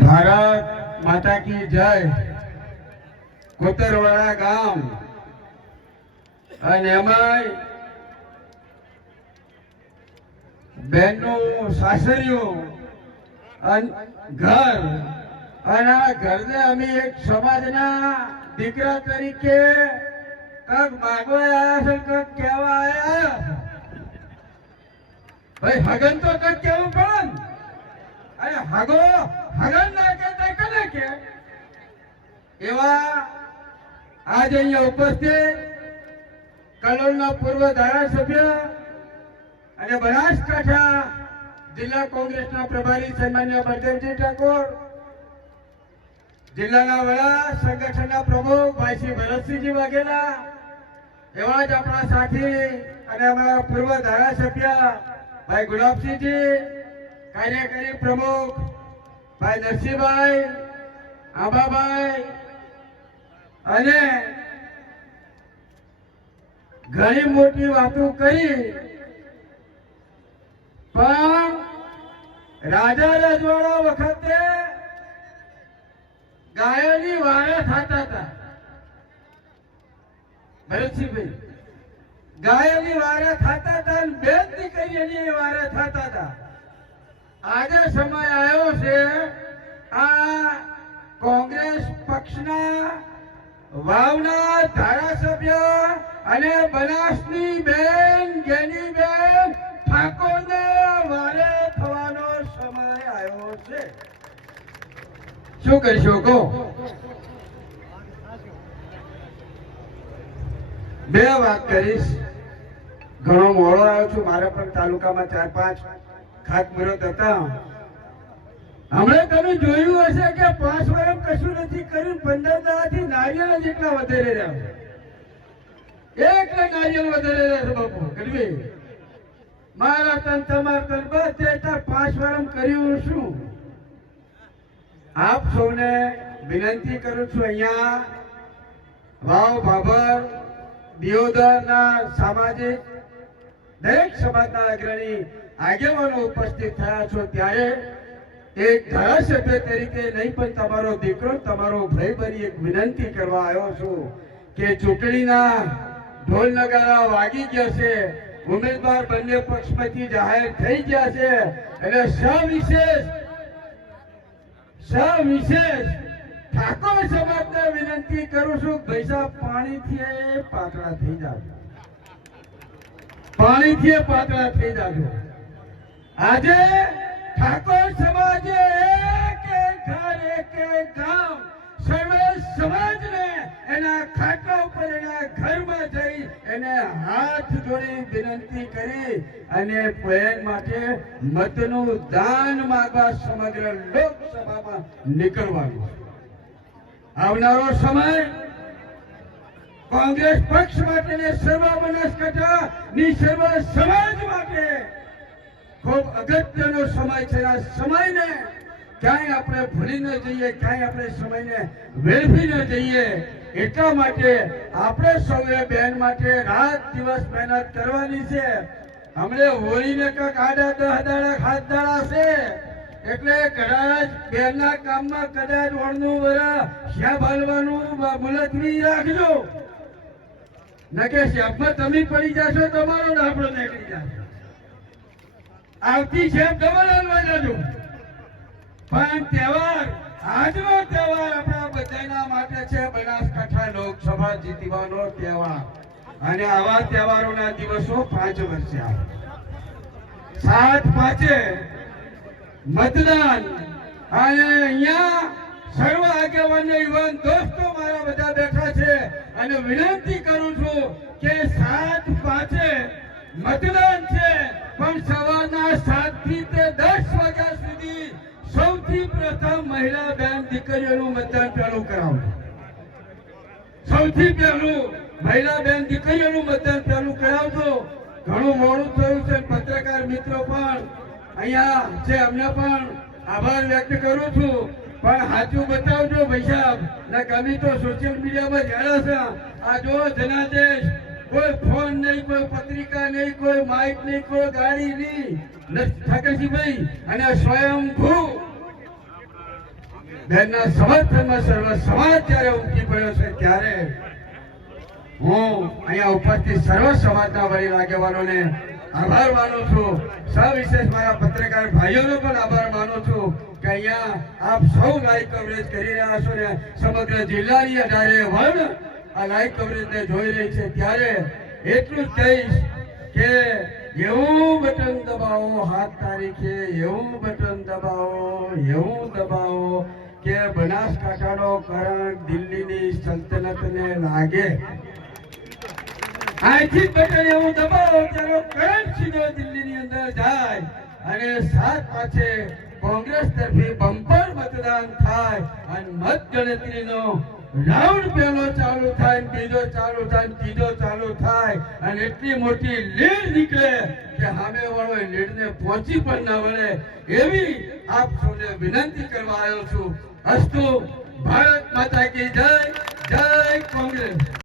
ભારત માતા કી જય. કોતરવાડા ગામ. અને એમાં બેનનું સાસરિયું અને ઘર. અને આ ઘરને અમે એક સમાજના દીકરા તરીકે કંઈક માગવા આવ્યા છે, કંઈક કહેવા આવ્યા ભાઈ, હગન તો કંઈક કેવું પડે અરે, હગો. જિલ્લાના વડા સંગઠનના પ્રમુખ ભાઈશ્રી ભરતસિંહજી વાઘેલા, એવા જ આપણા સાથી અને અમારા પૂર્વ ધારાસભ્ય ભાઈ ગુલાબસિંહજી, કાર્યકારી પ્રમુખ ભાઈ નરસિંહભાઈ આંબાભાઈ અને ઘણી મોટી વાતો કરી, પણ રાજા રજવાડા વખતે ગાયોની વારા થતા હતા. ભરતસિંહભાઈ, ગાયોની વારા થતા હતા અને બેન દીકરીઓની વારા થતા હતા. આજે સમય આવ્યો છે આ કોંગ્રેસ પક્ષના વાવના ધારાસભ્ય અને બનાસની બેન, જેની બેન ઠાકોરને વારે થવાનો સમય આવ્યો છે. શું કહીશો કહો? બે વાત કરીશ. ઘણો મોડો આવ્યો છું. મારા પણ તાલુકામાં ચાર પાંચ ખાતમુહૂર્ત હતા હમણાં તમે જોયું હશે કે પાંચ વર્ષ કશું નથી કર્યું, પંદર દાડાથી નારિયેળ જ એટલા વધારે રહ્યા. એક નારિયેળ વધારે રહ્યા છે બાપુ ગરબી મારા તન તમાર તન બસ પાંચ વર્ષ કર્યું શું? આપ સૌને વિનંતી કરું છું અહીંયા વાવ ભાભર દિયોદરના સામાજિક, દરેક સમાજના અગ્રણી આગેવાનો ઉપસ્થિત થયા છો ત્યારે એક ધારાસભ્ય તરીકે નહીં પણ તમારો દીકરો તમારો ભાઈ બની એક વિનંતી કરવા આવ્યો છું કે ચૂંટણીના ઢોલ નગારા વાગી ગયા છે. ઉમેદવાર બંને પક્ષમાંથી જાહેર થઈ ગયા છે. એટલે સવિશેષ સવિશેષ ઠાકોર સમાજને વિનંતી કરું છું પૈસા પાણીથી પાતળા થઈ જાજો. પાણીથી પાતળા થઈ જાજો. આજે ઠાકોર સમાજે એક ઘર, એક ગામ, સર્વે સમાજને એના ખાટા ઉપર, એના ઘરમાં જઈ એને હાથ જોડી વિનંતી કરી અને બહેન માટે મતનું દાન માગવા સમગ્ર લોકસભામાં નીકળવાનું આવનારો સમય કોંગ્રેસ પક્ષ માટે ને સર્વ બનાસકાંઠા ની સર્વ સમાજ માટે ખૂબ અગત્યનો સમય છે. આ સમયને ક્યાંય આપણે ભૂલી ન જઈએ, ક્યાંય આપણે સમયને વેડફી ન જઈએ. એટલા માટે આપણે સૌએ બેન માટે રાત દિવસ મહેનત કરવાની છે. હમણે હોળીને કંઈક આડા દહ દાડા હાથ દાડા છે. એટલે કદાચ બહેનના કામમાં કદાચ વણનું વરા શ્યાબ હાલવાનું મુલતવી રાખજો. નકે શ્યાબમાં તમે પડી જશો, તમારો ડાબડો નીકળી જશે. આવતી છે ડબલ હલવાઈ જજો પણ તહેવાર, આજનો તહેવાર આપણા બધાના માટે છે બનાસકાંઠા લોકસભા જીતવાનો તહેવાર. અને આવા તહેવારોના દિવસો પાંચ વર્ષે આવે. સાત પાંચે મતદાન. અને અહીંયા સર્વ આગેવાનને યુવાન દોસ્તો મારા બધા બેઠા છે. અને વિનંતી કરું છું કે સાત પાંચે મતદાન છે પણ સવારના સાતથી તે દસ વાગ્યા સુધી સૌથી પ્રથમ મહિલા બેન દીકરીઓનું મતદાન ચાલુ કરાવો સૌથી પહેલું મહિલા બેન દીકરીઓનું મતદાન ચાલુ કરાવજો ઘણું મોડું થયું છે, પત્રકાર મિત્રો પણ. અહીંયા છે અમને પણ આભાર વ્યક્ત કરું છું. પણ સાચું બતાવજો ભાઈ સાહેબ. ને કમી તો સોશિયલ મીડિયામાં જાણે છે આ જો જનાદેશ, કોઈ ફોન નહીં, કોઈ પત્રિકા નહીં, કોઈ માઇક નહીં, કોઈ ગાડી નહીં. ઠાકરજીભાઈ અને સ્વયંભૂ બહેનના સમર્થનમાં સર્વ સમાજ જ્યારે ઉમટી પડ્યો છે, ત્યારે હું અહીંયા ઉપસ્થિત સર્વ સમાજના વડીલ આગેવાનોને આભાર માનું છું. સવિશેષ મારા પત્રકાર ભાઈઓનો પણ આભાર માનું છું કે અહીંયા આપ સૌ લાઈવ કવરેજ કરી રહ્યા છો ને સમગ્ર જિલ્લાની અઢારે વર્ણ આ લાઈવ કવરેજને જોઈ રહી છે. ત્યારે એટલું જ કહીશ કે એવું બટન દબાવો, હાથ તારીખે એવું બટન દબાવો, એવું દબાવો. કે બનાસકાંઠાનો કરણ દિલ્હીની સલ્તનતને લાગે. આથી બટન એવું દબાવો ત્યારે કરણ સીધો દિલ્હીની અંદર જાય અને સાત પાછે કોંગ્રેસ તરફી બમ્પર મતદાન થાય અને મત ગણતરીનો રાઉન્ડ પહેલો ચાલુ થાય બીજો ચાલુ થાય ત્રીજો ચાલુ થાય અને એટલી મોટી લીડ નીકળે કે સામે વાળો લીડને પહોંચી પણ ના વળે. એવી આપ સૌને વિનંતી કરવા આવ્યો છું. અસ્તુ ભારત માતા કી જય જય કોંગ્રેસ.